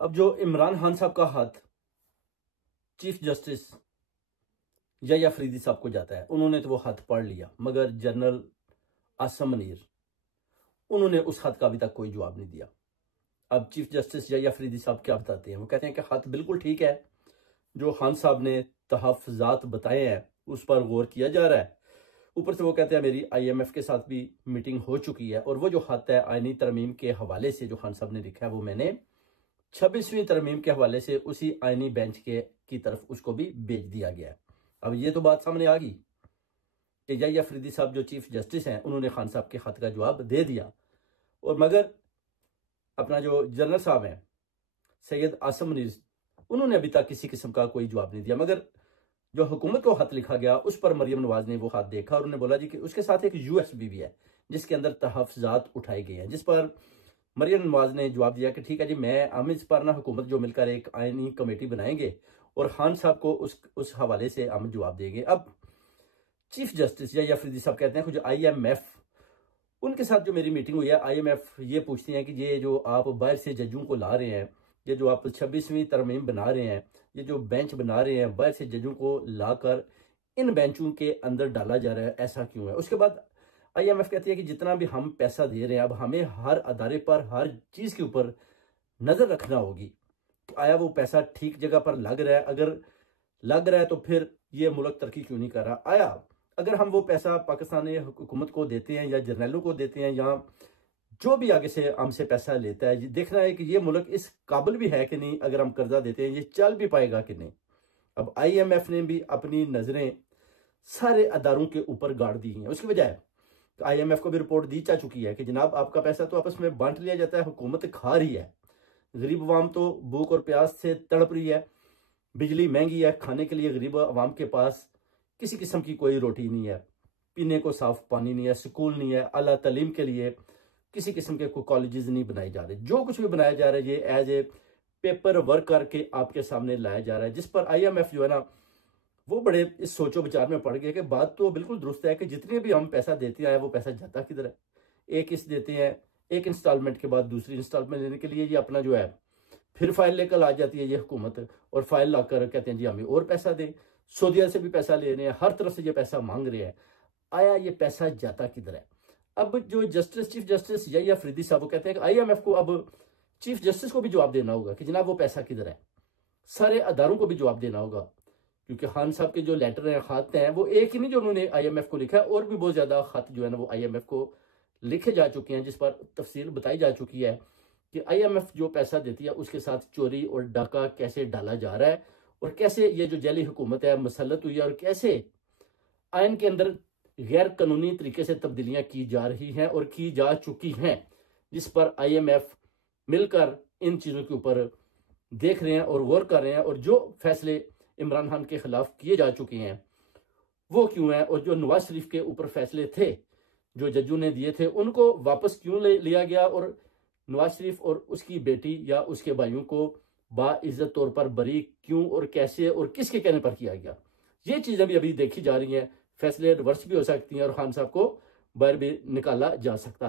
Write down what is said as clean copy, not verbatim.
अब जो इमरान खान साहब का हाथ चीफ जस्टिस या फरीदी साहब को जाता है, उन्होंने तो वो हाथ पढ़ लिया, मगर जनरल आसम मुनीर, उन्होंने उस हाथ का अभी तक कोई जवाब नहीं दिया। अब चीफ जस्टिस या फरीदी साहब क्या बताते हैं? वो कहते हैं कि हाथ बिल्कुल ठीक है, जो खान साहब ने तहफ़्फ़ुज़ात बताए हैं उस पर गौर किया जा रहा है। ऊपर से वो कहते हैं मेरी IMF के साथ भी मीटिंग हो चुकी है, और वो जो खत है आईनी तरमीम के हवाले से जो खान साहब ने लिखा है, वो मैंने 26वीं तरमीम के हवाले से उसी आईनी बेंच की तरफ उसको भी भेज दिया गया है। अब ये तो बात सामने आ गई कि या फरीदी साहब जो चीफ जस्टिस हैं, उन्होंने खान साहब के खत का जवाब दे दिया, और मगर अपना जो जनरल साहब हैं सैयद आसम मुनीर, उन्होंने अभी तक किसी किस्म का कोई जवाब नहीं दिया। मगर जो हुकूमत को खत लिखा गया उस पर मरियम नवाज ने वो खत देखा और उन्होंने बोला जी कि उसके साथ एक USB भी है जिसके अंदर तहफ़्फ़ुज़ात उठाए गए हैं, जिस पर मरियम नवाज ने जवाब दिया कि ठीक है जी, हम इस पर ना हुकूमत जो मिलकर एक आईनी कमेटी बनाएंगे और खान साहब को उस हवाले से हम जवाब देंगे। अब चीफ जस्टिस या फरीदी साहब कहते हैं कुछ IMF, उनके साथ जो मेरी मीटिंग हुई है, IMF ये पूछती हैं कि ये जो आप बाहर से जजों को ला रहे हैं, ये जो आप 26वीं तरमीम बना रहे हैं, ये जो बेंच बना रहे हैं, बाहर से जजों को लाकर इन बेंचों के अंदर डाला जा रहा है, ऐसा क्यों है? उसके बाद IMF कहती है कि जितना भी हम पैसा दे रहे हैं, अब हमें हर अदारे पर हर चीज के ऊपर नजर रखना होगी, आया वो पैसा ठीक जगह पर लग रहा है? अगर लग रहा है तो फिर ये मुल्क तरक्की क्यों नहीं कर रहा? आया अगर हम वो पैसा पाकिस्तानी हुकूमत को देते हैं या जर्नलों को देते हैं या जो भी आगे से हमसे पैसा लेता है, ये देखना है कि ये मुल्क इस काबिल भी है कि नहीं, अगर हम कर्जा देते हैं ये चल भी पाएगा कि नहीं। अब IMF ने भी अपनी नजरें सारे अदारों के ऊपर गाड़ दी हैं। उसकी वजह है IMF को भी रिपोर्ट दी जा चुकी है कि जनाब आपका पैसा तो आपस में बांट लिया जाता है, हुकूमत खा रही है, गरीब अवाम तो भूख और प्यास से तड़प रही है, बिजली महंगी है, खाने के लिए गरीब अवाम के पास किसी किस्म की कोई रोटी नहीं है, पीने को साफ पानी नहीं है, स्कूल नहीं है, आला तालीम के लिए किसी किस्म के कोई कॉलेजेस नहीं बनाए जा रहे, जो कुछ भी बनाया जा रहा है ये एज ए पेपर वर्क करके आपके सामने लाया जा रहा है, जिस पर IMF जो है ना वो बड़े इस सोचो विचार में पड़ गए कि बात तो बिल्कुल दुरुस्त है कि जितने भी हम पैसा देते हैं वो पैसा जाता किधर है? एक किस्त देते हैं, एक इंस्टॉलमेंट के बाद दूसरी इंस्टॉलमेंट लेने के लिए ये अपना जो है फिर फाइल लेकर आ जाती है ये हुकूमत, और फाइल लाकर कहते हैं जी हमें और पैसा दें, सऊदीया से भी पैसा ले रहे हैं, हर तरफ से ये पैसा मांग रहे हैं, आया ये पैसा जाता किधर है? अब जो चीफ जस्टिस या फरीदी साहब वो कहते हैं कि IMF को अब चीफ जस्टिस को भी जवाब देना होगा कि जनाब वो पैसा किधर है, सारे अदारों को भी जवाब देना होगा, क्योंकि खान साहब के जो लेटर हैं, खत हैं, वो एक ही नहीं जो उन्होंने IMF को लिखा है, और भी बहुत ज्यादा खत जो है ना वो IMF को लिखे जा चुके हैं, जिस पर तफसील बताई जा चुकी है कि IMF जो पैसा देती है उसके साथ चोरी और डाका कैसे डाला जा रहा है, और कैसे ये जो जैली हुकूमत है मसलत हुई है, और कैसे आयन के अंदर गैर कानूनी तरीके से तब्दीलियां की जा रही हैं और की जा चुकी हैं, जिस पर IMF मिलकर इन चीजों के ऊपर देख रहे हैं और गौर कर रहे हैं, और जो फैसले इमरान खान के खिलाफ किए जा चुके हैं वो क्यों है, और जो नवाज शरीफ के ऊपर फैसले थे जो जजों ने दिए थे उनको वापस क्यों लिया गया, और नवाज शरीफ और उसकी बेटी या उसके भाइयों को बाइज्जत तौर पर बरी क्यों और कैसे और किसके कहने पर किया गया, ये चीजें भी अभी देखी जा रही हैं। फैसले रिवर्स भी हो सकती हैं और खान साहब को बाहर भी निकाला जा सकता है।